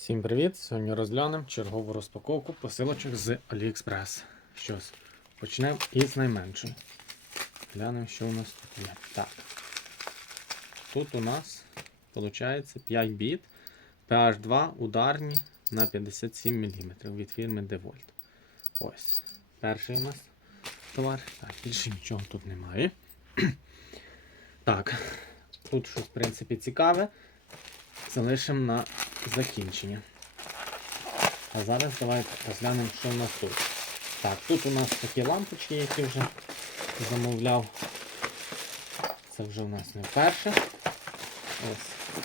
Всім привіт! Сьогодні розглянемо чергову розпаковку посилочок з AliExpress. Що ж, почнемо із найменшої. Глянемо, що у нас тут є. Так. Тут у нас виходить 5 біт PH2 ударні на 57 мм від фірми DeWalt. Ось. Перший у нас товар. Так, більше нічого тут немає. Так, тут щось, в принципі, цікаве. Залишимо на закінчення. А зараз давайте розглянемо, що у нас тут. Так, тут у нас такі лампочки, які вже замовляв. Це вже у нас не вперше. Ось.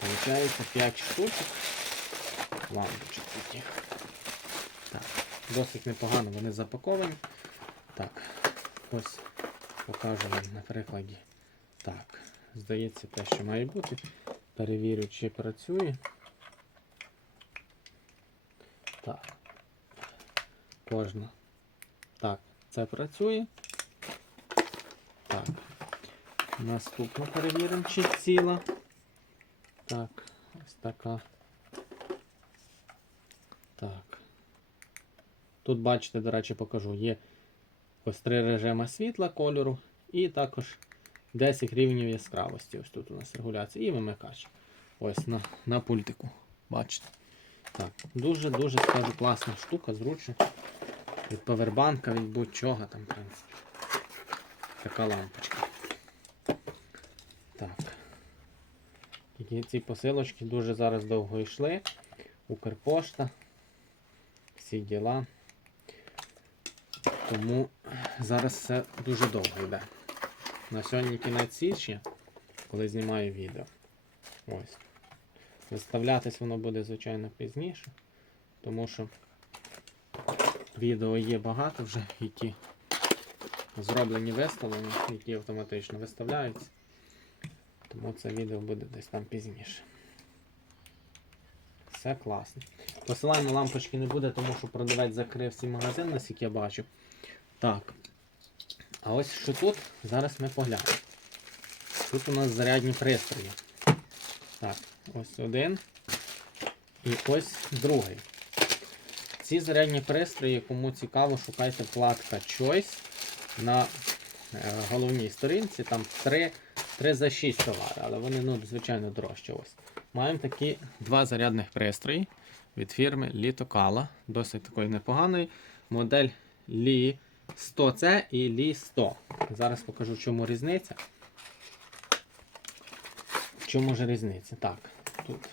Получається 5 штучок. Лампочок таких. Так, досить непогано вони запаковані. Так, ось покажу вам на прикладі. Так, здається, те, що має бути. Перевірю, чи працює. Так. Кожна. Так, це працює. Так. Наступну перевіримо, чи ціла. Так, ось така. Так. Тут, бачите, до речі, покажу, є ось три режима світла кольору і також 10 рівнів яскравості. Ось тут у нас регуляція і вимикач. Ось на на пультику. Бачите. Так, Дуже-дуже скажу класна штука, зручно. Від павербанка, від будь-чого там, принципі. Така лампочка. Так. Тільки ці посилочки дуже зараз довго йшли. Укрпошта. Всі діла. Тому зараз все дуже довго йде. На сьогодні кінець січня, коли знімаю відео. Ось. Виставлятись воно буде, звичайно, пізніше, тому що відео є багато вже, які зроблені виставлені, які автоматично виставляються. Тому це відео буде десь там пізніше. Все класно. Посилання лампочки не буде, тому що продавець закрив свій магазин, наскільки я бачу. Так. А ось що тут, зараз ми поглянемо. Тут у нас зарядні пристрої. Так, ось один. І ось другий. Ці зарядні пристрої, кому цікаво, шукайте вкладка Choice на е, головній сторінці. Там 3, 3 за 6 товари, але вони, ну, звичайно, дорожчі. Ось. Маємо такі два зарядних пристрої від фірми Litokala. Досить такої непоганої. Модель Li 100C і Li 100. Зараз покажу, чому різниця. В чому ж різниця? Так, тут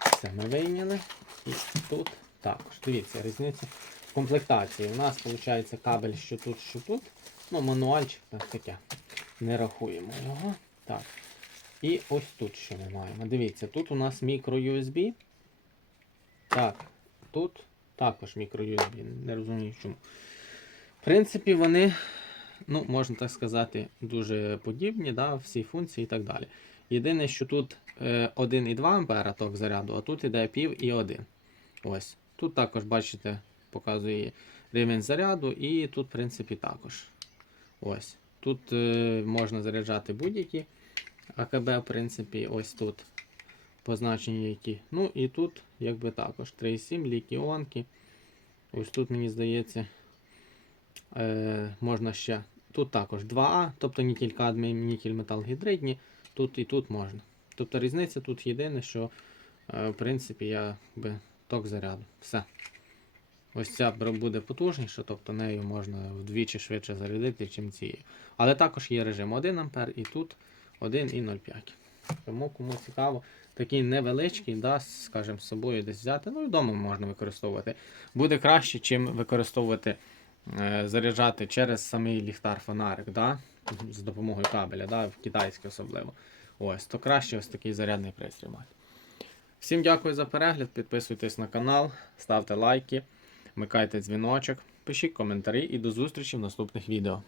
все ми вийняли. І тут також. Дивіться, різниця в комплектації. У нас виходить кабель, що тут, що тут. Ну, мануальчик так таке. Не рахуємо його. Так. І ось тут що ми маємо. Дивіться, тут у нас мікро USB. Так, тут також мікро USB. Не розумію чому. В принципі, вони, ну, можна так сказати, дуже подібні, да, всі функції і так далі. Єдине, що тут е, 1,2 А ток заряду, а тут іде пів і 1. Ось. Тут також, бачите, показує рівень заряду, і тут, в принципі, також. Ось. Тут е, можна заряджати будь-які АКБ, в принципі, ось тут позначені які. Ну і тут, якби також 3,7 лікіонки. Ось тут, мені здається, е, можна ще. Тут також 2А, тобто нікель кадмій, нікель метал гідридні. Тут і тут можна. Тобто різниця тут єдине, що е, в принципі я би ток заряду. Все. Ось ця буде потужніша, тобто нею можна вдвічі швидше зарядити, ніж цією. Але також є режим 1 А і тут 1,05. Тому кому цікаво, такий невеличкий, да, скажімо, з собою десь взяти. Ну вдома можна використовувати. Буде краще, чим використовувати, заряджати через самий ліхтар-фонарик. Да, з допомогою кабеля, да, в китайській особливо. Ось, то краще ось такий зарядний пристрій мати. Всім дякую за перегляд, підписуйтесь на канал, ставте лайки, вмикайте дзвіночок, пишіть коментарі і до зустрічі в наступних відео.